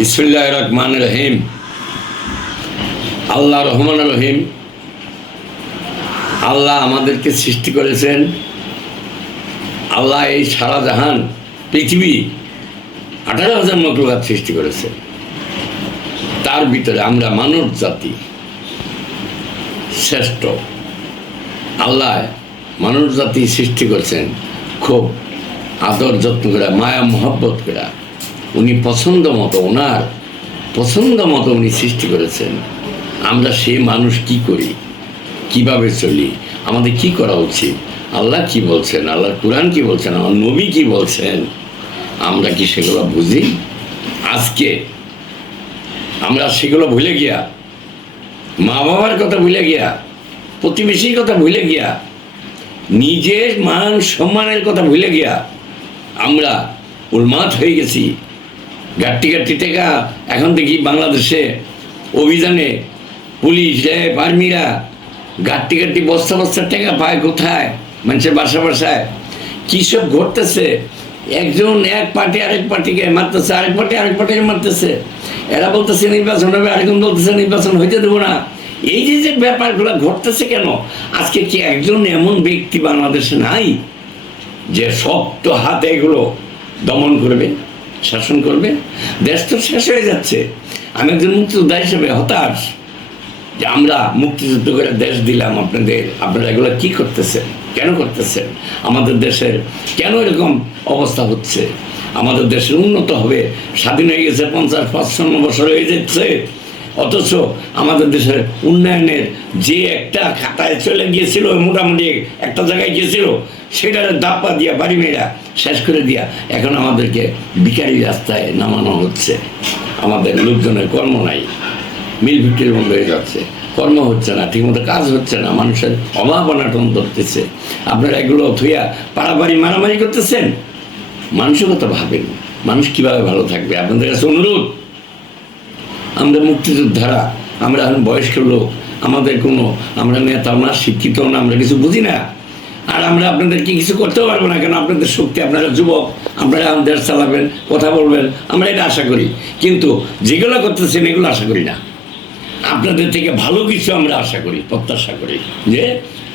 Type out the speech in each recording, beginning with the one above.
বিসমিল্লাহির রহমানির রহিম। আল্লাহ রহমান রহিম। আল্লাহ আমাদেরকে সৃষ্টি করেছেন। আল্লাহ এই সারা জাহান পৃথিবী 18,000 মখলুকাত সৃষ্টি করেছেন। তার ভিতরে আমরা মানব জাতি শ্রেষ্ঠ। আল্লাহ মানব জাতি সৃষ্টি করেছেন খুব আদর যত্ন করে, মায়া মহব্বত করে। উনি পছন্দ মতো, ওনার পছন্দ মতো উনি সৃষ্টি করেছেন। আমরা সেই মানুষ কি করি, কিভাবে চলি, আমাদের কি করা উচিত, আল্লাহ কি বলছেন, আল্লাহর কোরআন কি বলছেন, আমার নবী কি বলছেন, আমরা কি সেগুলো বুঝি? আজকে আমরা সেগুলো ভুলে গিয়া, মা বাবার কথা ভুলে গিয়া, প্রতিবেশীর কথা ভুলে গিয়া, নিজের মান সম্মানের কথা ভুলে গিয়া আমরা উন্মাদ হয়ে গেছি। গাট্টি গাট্টি টেকা এখন দেখি বাংলাদেশে অভিযানে পুলিশ, র্যাব, আর্মিরা গাট্টি গাট্টি বস্তা বস্তা টেকা পায় কোথায়? মানুষের বাসায় কী সব ঘটতেছে। একজন এক পার্টি আরেক পার্টিকে মারতেছে, আরেক পার্টি আরেক পার্টিকে মারতেছে। এরা বলতেছে নির্বাচন হবে, আরেকজন বলতেছে নির্বাচন হইতে দেবো না। এই যে ব্যাপারগুলো ঘটতেছে কেন? আজকে কি একজন এমন ব্যক্তি বাংলাদেশে নাই যে শক্ত হাতে এগুলো দমন করবে, শাসন করবে? দেশ তো শেষ হয়ে যাচ্ছে। আমি একজন মুক্তিযোদ্ধা হিসেবে হতাশ যে আমরা মুক্তিযুদ্ধ করে দেশ দিলাম আপনাদের, আপনারা এগুলো কি করতেছেন, কেন করতেছেন? আমাদের দেশের কেন এরকম অবস্থা হচ্ছে? আমাদের দেশের উন্নত হবে, স্বাধীন হয়ে গেছে 50-55 বছর হয়ে যাচ্ছে, অথচ আমাদের দেশের উন্নয়নের যে একটা খাতায় চলে গিয়েছিল, মোটামুটি একটা জায়গায় গিয়েছিল, সেটার দাপ্পা দিয়া বাড়ি মেয়েরা শেষ করে দিয়া এখন আমাদেরকে ভিখারি রাস্তায় নামানো হচ্ছে। আমাদের লোকজনের কর্ম নাই, মিল ভিক্টরি বন্ধ হয়ে যাচ্ছে, কর্ম হচ্ছে না, ঠিকমতো কাজ হচ্ছে না, মানুষের অভাব অনাটন ধরতেছে। আপনারা এগুলো থুইয়া পাড়াপাড়ি মারামারি করতেছেন। মানুষের কথা ভাবেন, মানুষ কিভাবে ভালো থাকবে? আপনাদের কাছে অনুরোধ, আমরা মুক্তিযোদ্ধারা, আমরা এখন বয়স্ক লোক, আমাদের কোনো, আমরা নেতাও না, শিক্ষিত না, আমরা কিছু বুঝি না। আর আমরা আপনাদেরকে কিছু করতেও পারবো না, কেন আপনাদের শক্তি, আপনারা যুবক, আপনারা দেশ চালাবেন, কথা বলবেন, আমরা এটা আশা করি। কিন্তু যেগুলো করতেছেন এগুলো আশা করি না। আপনাদের থেকে ভালো কিছু আমরা আশা করি, প্রত্যাশা করি যে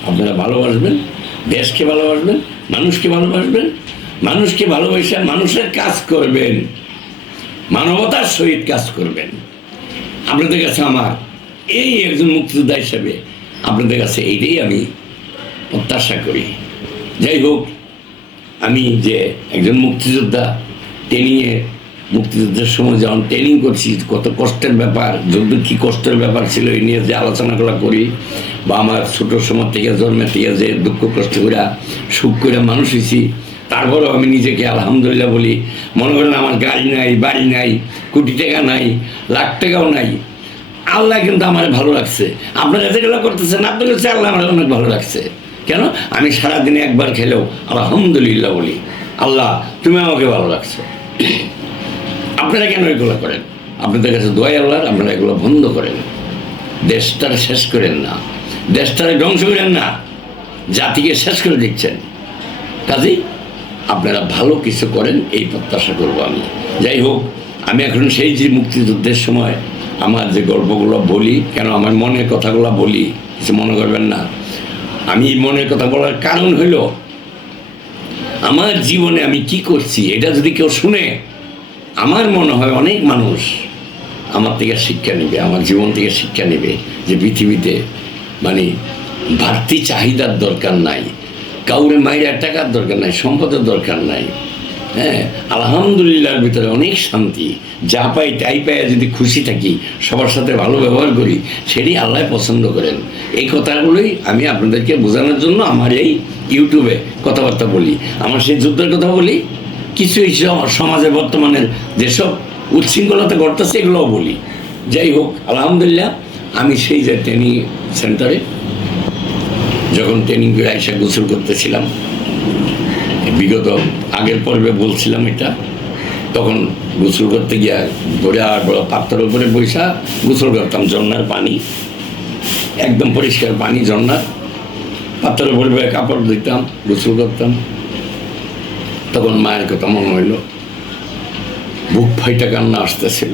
আপনারা ভালোবাসবেন, দেশকে ভালোবাসবেন, মানুষকে ভালোবাসবেন, মানুষকে ভালোবেসে মানুষের কাজ করবেন, মানবতার সহিত কাজ করবেন। আপনাদের কাছে আমার এই একজন মুক্তিযোদ্ধা হিসেবে আপনাদের কাছে এইটাই আমি প্রত্যাশা করি। যাই হোক, আমি যে একজন মুক্তিযোদ্ধা, ট্রেনিংয়ে, মুক্তিযুদ্ধের সময় যখন ট্রেনিং করছি, কত কষ্টের ব্যাপার, যুদ্ধ কী কষ্টের ব্যাপার ছিল, এই নিয়ে যে আলোচনাগুলো করি, বা আমার ছোটোর সময় থেকে জন্মে থেকে যে দুঃখ কষ্ট করে সুখ করে মানুষ হয়েছি, তারপরেও আমি নিজেকে আলহামদুলিল্লাহ বলি। মনে করেন আমার গাড়ি নাই, বাড়ি নাই, কোটি টাকা নাই, লাখ টাকাও নাই, আল্লাহ কিন্তু আমার ভালো লাগছে। আপনারা যেগুলো করতেছেন, আপনার কাছে আল্লাহ আমার অনেক ভালো লাগছে। কেন? আমি সারাদিনে একবার খেলেও আলহামদুলিল্লাহ বলি, আল্লাহ তুমি আমাকে ভালো লাগছো। আপনারা কেন এগুলো করেন? আপনাদের কাছে দোয়াই আল্লাহর, আপনারা এগুলো বন্ধ করেন। দেশটারে শেষ করেন না, দেশটারে ধ্বংস করেন না, জাতিকে শেষ করে দিচ্ছেন। কাজেই আপনারা ভালো কিছু করেন, এই প্রত্যাশা করবো আমি। যাই হোক, আমি এখন সেই যে মুক্তিযুদ্ধের সময় আমার যে গল্পগুলো বলি, কেন আমার মনের কথাগুলো বলি, কিছু মনে করবেন না। আমি মনের কথা বলার কারণ হইল, আমার জীবনে আমি কি করছি এটা যদি কেউ শুনে, আমার মনে হয় অনেক মানুষ আমার থেকে শিক্ষা নেবে, আমার জীবন থেকে শিক্ষা নেবে যে পৃথিবীতে মানে বাড়তি চাহিদার দরকার নাই, কাউরে মাইরা টাকার দরকার নাই, সম্পদের দরকার নাই। হ্যাঁ, আলহামদুলিল্লাহর ভিতরে অনেক শান্তি। যা পাই তাই পাই যদি খুশি থাকি, সবার সাথে ভালো ব্যবহার করি, সেটাই আল্লাহ পছন্দ করেন। এই কথাগুলোই আমি আপনাদেরকে বোঝানোর জন্য আমার এই ইউটিউবে কথাবার্তা বলি। আমার সেই যুদ্ধের কথা বলি, কিছু সমাজে বর্তমানের যেসব উচ্ছৃঙ্খলতা ঘটতেছে এগুলোও বলি। যাই হোক, আলহামদুলিল্লাহ, আমি সেই যে ট্রেনিং সেন্টারে যখন ট্রেনিং করে এসে গোসল করতেছিলাম, বিগত আগের পর্বে বলছিলাম এটা, তখন গোসল করতে গিয়া ধরে আর বড় পাত্রের উপরে বৈশা গোসল করতাম। ঝর্নার পানি, একদম পরিষ্কার পানি, ঝর্নার পাত্রের উপরে কাপড় দিতাম, গোসল করতাম। তখন মায়ের কথা মনে হইল, বুক ফাইটা কান্না আসতেছিল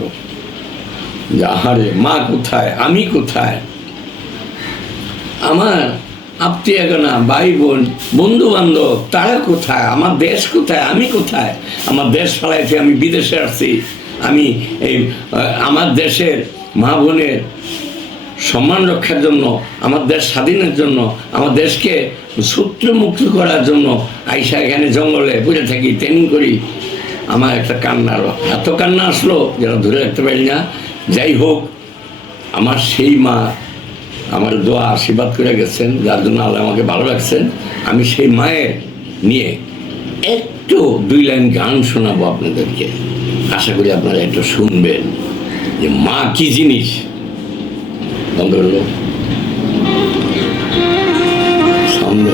যে আহারে মা কোথায়, আমি কোথায়, আমার আত্মীয়গণা, ভাই বোন, বন্ধু বান্ধব তারা কোথায়, আমার দেশ কোথায়, আমি কোথায়, আমার দেশ ফেলাইতে আমি বিদেশে আসছি, আমি এই আমার দেশের মা বোনের সম্মান রক্ষার জন্য, আমার দেশ স্বাধীনের জন্য, আমার দেশকে শত্রুমুক্ত করার জন্য আইসা এখানে জঙ্গলে পড়ে থাকি, ট্রেনিং করি। আমার একটা কান্নার এত কান্না আসলো যেটা ধরে রাখতে পারি না। যাই হোক, আমার সেই মা আমার দোয়া আশীর্বাদ করে গেছেন, যার জন্য আল্লাহ আমাকে ভালো রাখছেন। আমি সেই মায়ের নিয়ে একটু 2 লাইন গান শোনাবো আপনাদেরকে। আশা করি আপনারা একটু শুনবেন যে মা কি জিনিস। বন্ধ করলো সামনে।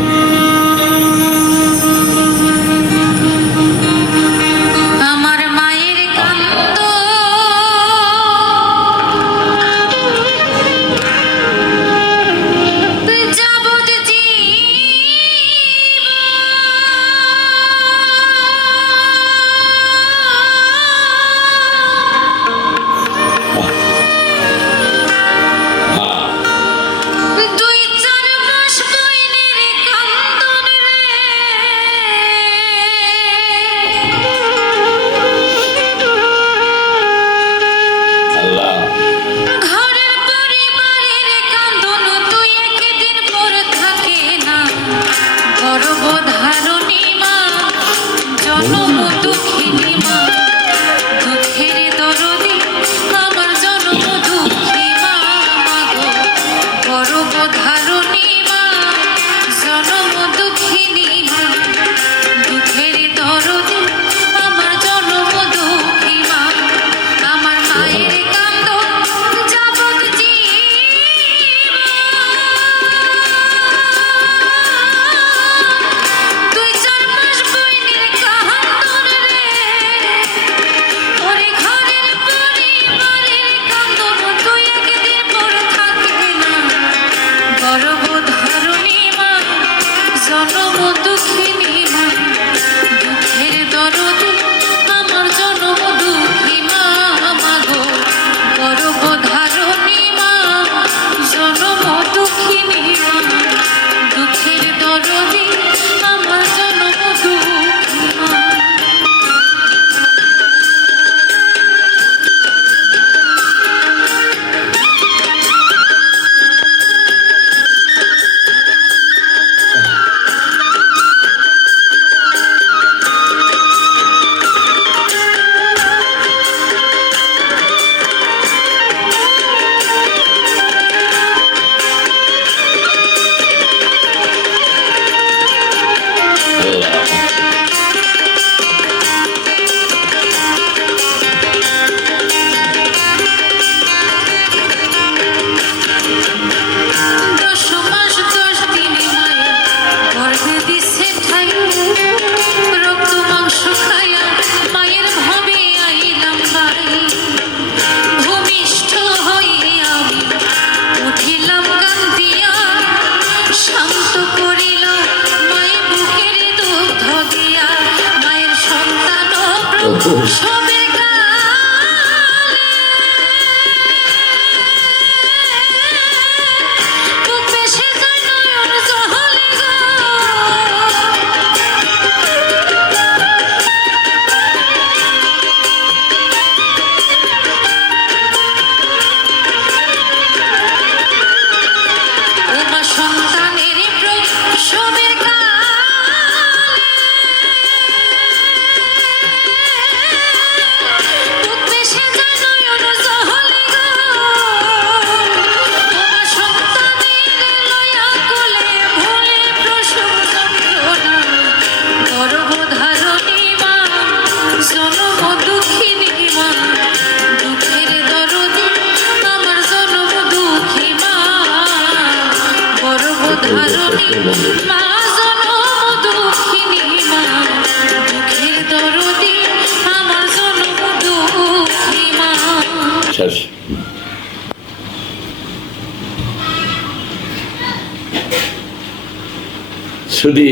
শুধু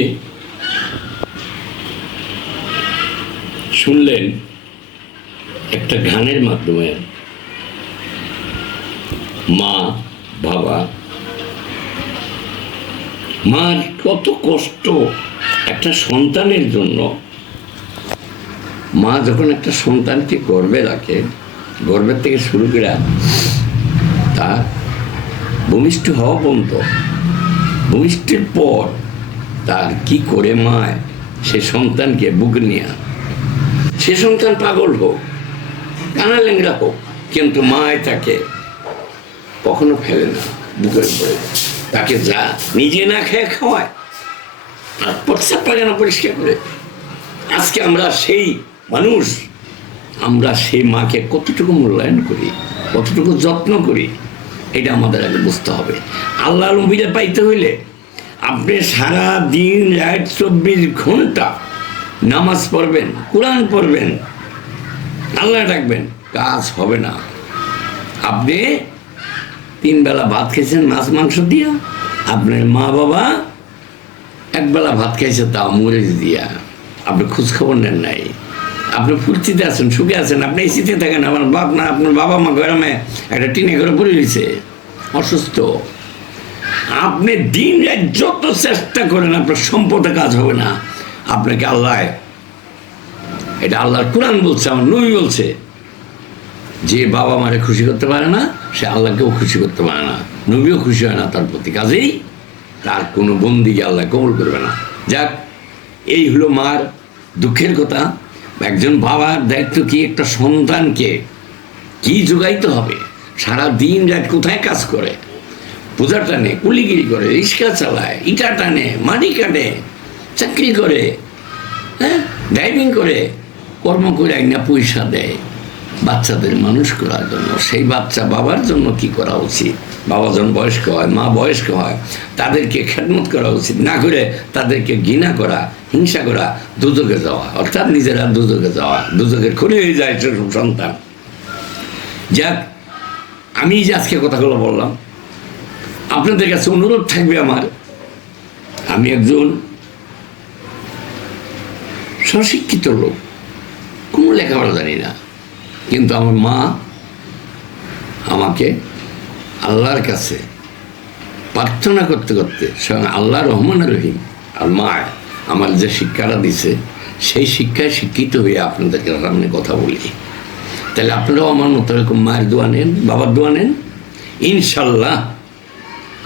শুনলেন একটা গানের মাধ্যমে মা বাবা, মার কত কষ্ট একটা সন্তানের জন্য। মা যখন একটা সন্তানকে গর্ভে রাখে, গর্ভের থেকে শুরু করে তার ভূমিষ্ঠ হওয়া পর্যন্ত, ভূমিষ্ঠের পর তার কি করে মায় সে সন্তানকে বুকে নিয়ে, সে সন্তান পাগল হোক, কানা ল্যাংড়া হোক, কিন্তু মায় তাকে কখনো ফেলে না, বুকের পরে তাকে যা নিজে না খেয়ে খাওয়ায় আর প্রস্রাব পায়খানা পরিষ্কার করে। আজকে আমরা সেই মানুষ, আমরা সেই মাকে কতটুকু মূল্যায়ন করি, কতটুকু যত্ন করি, এটা আমাদের আগে বুঝতে হবে। আল্লাহ নবীরে পাইতে হইলে আপনি সারা দিন রাত 24 ঘন্টা নামাজ পড়বেন, কোরআন পড়বেন, আল্লাহ ডাকবেন, কাজ হবে না। আপনি 3 বেলা ভাত খেয়েছেন মাছ মাংস দিয়া, আপনার মা বাবা 1 বেলা ভাত খাইছে তাও মরিচ দিয়া, আপনি খোঁজখবর নেন নাই। আপনি ফুর্তিতে আছেন, সুখে আছেন, আপনি এসিতে থাকেন, আমার বাপ না আপনার বাবা মা গরমে একটা টিনে ঘরে পড়ে রয়েছে অসুস্থ। আপনি দিন রাত যত চেষ্টা করেন আপনার সম্পদে কাজ হবে না। আপনাকে আল্লাহ, এটা আল্লাহর কোরআন বলছে, আমার নবী বলছে, যে বাবা মারে খুশি করতে পারে না সে আল্লাহকেও খুশি করতে পারে না, নবীও খুশি হয় না তার প্রতি, কাজেই তার কোনো বন্দিকে আল্লাহ কবুল করবে না। যাক, এই হলো মার দুঃখের কথা। একজন বাবার দায়িত্ব কি, একটা সন্তানকে কি যোগাইতে হবে, সারা দিন রাত কোথায় কাজ করে, পূজা টানে, কুলিগিরি করে, রিক্সা চালায়, ইটা টানে, মাটি কাটে, চাকরি করে, হ্যাঁ ড্রাইভিং করে, কর্ম করে একটা পয়সা দেয় বাচ্চাদের মানুষ করার জন্য। সেই বাচ্চা বাবার জন্য কি করা উচিত? বাবা যখন বয়স্ক হয়, মা বয়স্ক হয়, তাদেরকে খেদমত করা উচিত না করে তাদেরকে ঘৃণা করা, হিংসা করা, দুজকে যাওয়া, অর্থাৎ নিজেরা দুজকে যাওয়া, দুজকের খড়ি হয়ে যায় সেসব সন্তান। যাক, আমি যে আজকে কথাগুলো বললাম, আপনাদের কাছে অনুরোধ থাকবে আমার, আমি একজন স্বশিক্ষিত লোক, কোনো লেখাপড়া জানি না, কিন্তু আমার মা আমাকে আল্লাহর কাছে প্রার্থনা করতে করতে, স্বয়ং আল্লাহ রহমান রহিম আর মা আমার যে শিক্ষাটা দিছে, সেই শিক্ষায় শিক্ষিত হয়ে আপনাদেরকে সামনে কথা বলি। তাহলে আপনারাও আমার মতো এরকম মায়ের দোয়া নেন, বাবার দোয়া নেন, ইনশাল্লাহ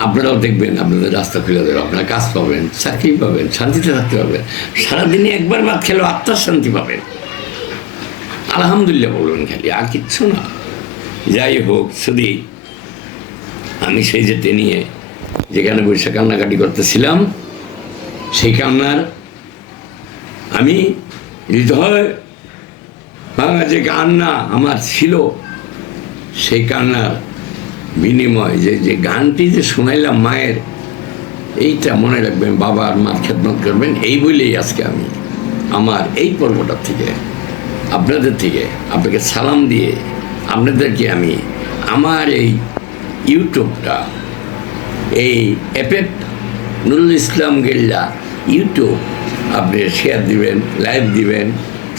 আপনারাও দেখবেন আপনাদের রাস্তা খুলে দেবে, আপনারা কাজ পাবেন, চাকরি পাবেন, শান্তিতে থাকতে পারবেন, সারাদিনে একবার ভাত খেলেও আত্মার শান্তি পাবেন। আলহামদুলিল্লাহ বলবেন খালি, আর কিচ্ছু না। যাই হোক, শুধু আমি সেই যেতে নিয়ে যেখানে বসে কান্নাকাটি করতেছিলাম, সেই কান্নার আমি হৃদয় ভাঙা যে কান্না আমার ছিল, সেই কান্নার বিনিময় যে গানটি যে শোনাইলাম মায়ের, এইটা মনে রাখবেন, বাবা আর মার খেদমত করবেন, এই বলেই আজকে আমি আমার এই পর্বটার থেকে, আপনাদের থেকে আপনাকে সালাম দিয়ে আপনাদেরকে আমি আমার এই ইউটিউবটা, এই এফএফ নুরুল ইসলাম গেল্লা ইউটিউব আপনি শেয়ার দিবেন, লাইভ দিবেন,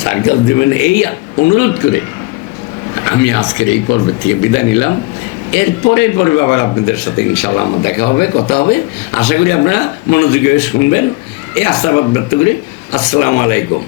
সার্কেল দিবেন, এই অনুরোধ করে আমি আজকের এই পর্বের থেকে বিদায় নিলাম। এরপরের পর্বে আবার আপনাদের সাথে ইনশাআল্লাহ আমার দেখা হবে, কথা হবে। আশা করি আপনারা মনোযোগী হয়ে শুনবেন, এই আশাবাদ ব্যক্ত করি। আসসালামু আলাইকুম।